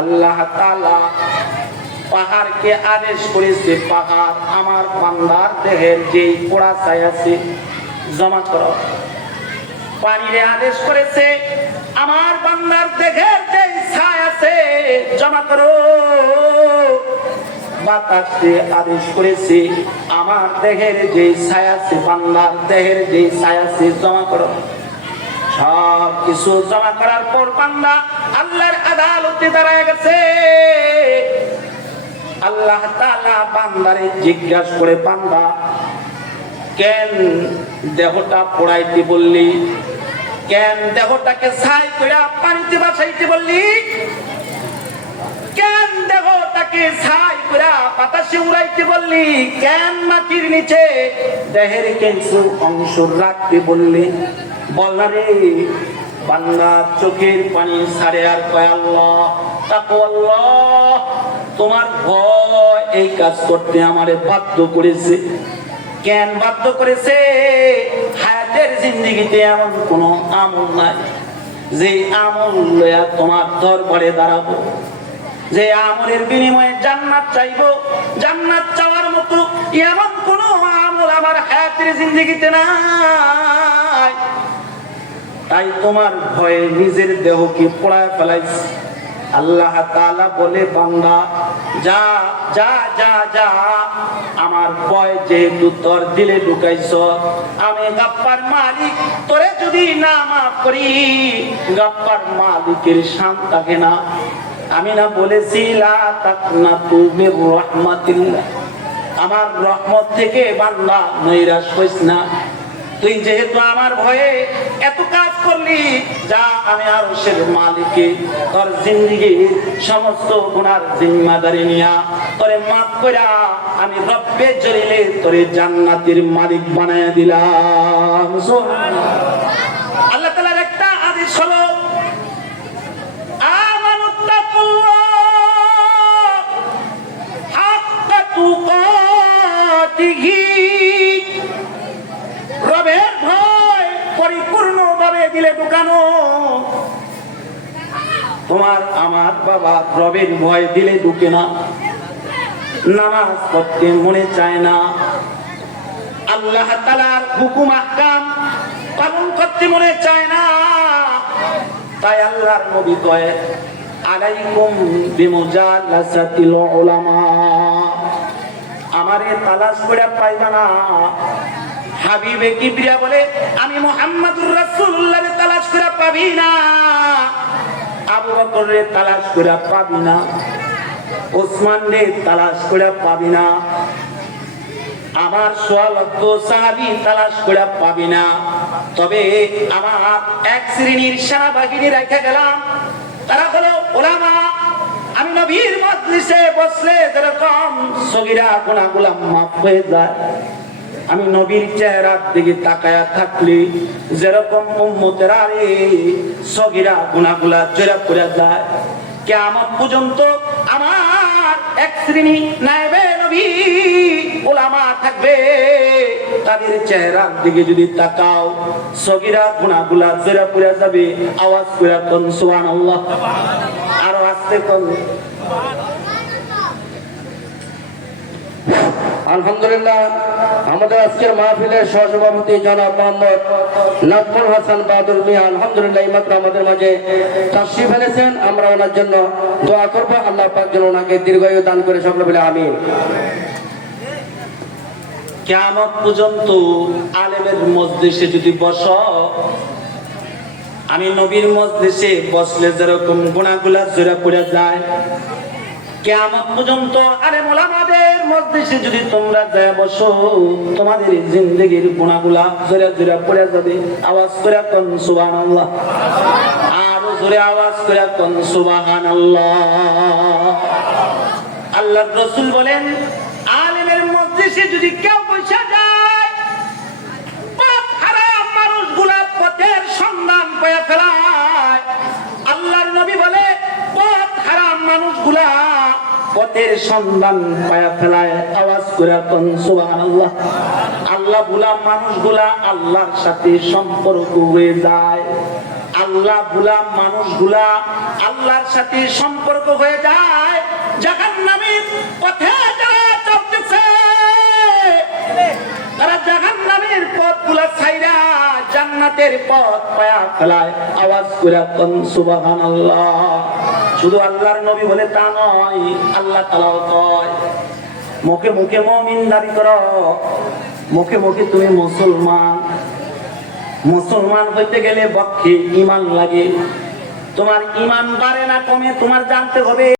আল্লাহ তাআলা পাহাড়কে আদেশ করেছে, পাহাড় আমার বান্দার দেহের যে পোড়া ছাই আছে জমা করো। পানিরে আদেশ করেছে, আমার বান্দার দেহের যে ছাই আছে জমা করো। বাতাসে আদেশ করেছে, আমার দেহের যে ছাই আছে, বান্দার দেহের যে ছাই আছে জমা করো। সব কিছু জমা করার পর বান্দা আল্লাহর আদালতে দাঁড়ায় গেছে। আল্লাহ তাআলা বান্দারে জিজ্ঞাসা করে, বান্দা কেন দেহটা পোড়াইতে বললি? কেন দেহটাকে ছাই করে পানিতে ভাসাইতে বললি? কেন দেহটাকে ছাই করে বাতাসে উড়াইতে বললি? কেন মাটির নিচে দেহের কিছু অংশ রাখতে বললি? বল না রে। বান্দা চোখের পানি ছাড়ে আর কয়, আল্লাহ তাকওয়াল্লাহ, তোমার ভয় এই কাজ করতে আমারে বাধ্য করেছে। কেন বাধ্য করেছে? হায়াতের জিন্দেগিতে এমন কোন আমল নাই যে আমল লইয়া তোমার দরবারে দাঁড়াবো, যে আমলের বিনিময়ে জান্নাত চাইবো। জান্নাত চাওয়ার মতো এমন কোন আমল আমার হায়াতের জিন্দেগিতে নাই। তাই তোমার ভয়ে নিজের দেহকে পোড়ায় ফেলাইছে। আল্লাহ তাআলা বলে, বান্দা যা যা যা যা, আমার ভয় যেহেতু তোর দিলে ঢুকাইছ, আমি গাফফার মালিক তোরে যদি না মাফ করি, গাফফার মালিকের শান থাকে না। আমি না বলেছি লা তাকনাতু মির রাহমাতিল্লাহ, আমার রহমত থেকে বান্দা নৈরাশ হইস না। তুই যেহেতু আমার ভয়ে এত কাজ করলি, যা আমি আরশের মালিকে তোর জিন্দেগির সমস্ত গুনার জিম্মাদারি নিয়া তোরে মাফ কইরা আমি রব্বে জলিলে তোরে জান্নাতের মালিক বানায়া দিলাম। আল্লাহ তাআলার একটা আদেশ হলো, আমানুত্তাকুল্লাহ হাক্কা তুকাতিহি, রবের ভয় পরিপূর্ণভাবে দিলে ঢুকানো। তোমার আমার বাবা রবের ভয় দিলে ঢুকে না, নামাজ পড়তে মনে চায় না, আল্লাহ তাআলার হুকুম আহকাম পালন করতে মনে চায় না। তাই আল্লাহর নবী কয়, আলাইকুম বিমুজালাসাতিল উলামা, আমারে তালাশ করে পাইবা না। হাবিবে কিবরিয়া বলে, আমি মুহাম্মাদুর রাসূলুল্লাহরে তালাশ করে পাবি না, আবু বকরে তালাশ করে পাবি না, ওসমানরে তালাশ করে পাবি না, আমার সোয়ালব্দ সাহাবী তালাশ করে পাবি না। তবে আমার এক শ্রেণীর সেনাবাহিনী রেখে গেলাম, তারা হলো উলামা। আমি নবীর মজলিসে বসলে যেরকম সগীরা গুনাহগুলো মাফ হয়ে যায়, আমি নবীর চেহারার দিকে তাকায়া থাকলে যেরকম উম্মতেরা রে সগীরা গুনাহগুলা ঝরে পড়ে যায়। কিয়ামত পর্যন্ত আমার এক শ্রেণী নায়েবে নবী উলামা থাকবে, তাদের চেহারার দিকে যদি তাকাও সগীরা গুনাহগুলা ঝরে পড়ে যাবে। আওয়াজ করে কোন সুবহানাল্লাহ, আরো আস্তে কোন। আলহামদুলিল্লাহ, আমাদের আজকের মাহফিলের সহসভাপতি জনাব মোহাম্মদ নাজমুল হাসান বাদুল মিয়া আলহামদুলিল্লাহ এইমাত্র আমাদের মাঝে তাশরীফ এনেছেন। আমরা ওনার জন্য দোয়া করব, আল্লাহ পাক যেন ওনাকে দীর্ঘায়ু দান করে, সকলে বলে আমিন। কিয়ামত পর্যন্ত আলেমের মজলিসে যদি বসো, আমি নবীর মজলিসে বসলে যেরকম গুনাহগুলা ঝরে পড়ে যায়, কিয়ামত পর্যন্ত আলেম ওলামাদের মজলিসে যদি তোমরা যায় বসো, তোমাদের জিন্দেগির গুনাহগুলা ঝরে ঝরে পড়ে যাবে। আওয়াজ করে কোন সুবহানাল্লাহ, আরো জোরে আওয়াজ করে কোন সুবহানাল্লাহ। আল্লাহর রাসূল বলেন, আলেমের মজলিসে যদি কেউ বসে যায়, পথ হারাম মানুষগুলা পথের সন্ধান পেয়ে ফেলায়। আল্লাহর নবী বলে, পথ হারাম মানুষগুলা পথের সন্ধান পায়া ফেলায়। আওয়াজ করে কোন সুবহানাল্লাহ। আল্লাহ ভুলা মানুষগুলা আল্লাহর সাথে সম্পর্ক হয়ে যায়। আল্লাহ ভুলা মানুষগুলা আল্লাহর সাথে সম্পর্ক হয়ে যায় জাহান্নামের পথে যারা চলতেছে, তারা জাহান্নামের পথগুলা ছাইরা জান্নাতের পথ পায়া ফেলায়। আওয়াজ করে কোন সুবহানাল্লাহ। শুধু আল্লাহর নবী বলে তা নয়, আল্লাহ তাআলাও কয় মুখে মুখে মুমিন দাবি করো, মুখে মুখে তুমি মুসলমান। মুসলমান হইতে গেলে বক্ষে ঈমান লাগে। তোমার ঈমান বাড়ে না কমে তোমার জানতে হবে।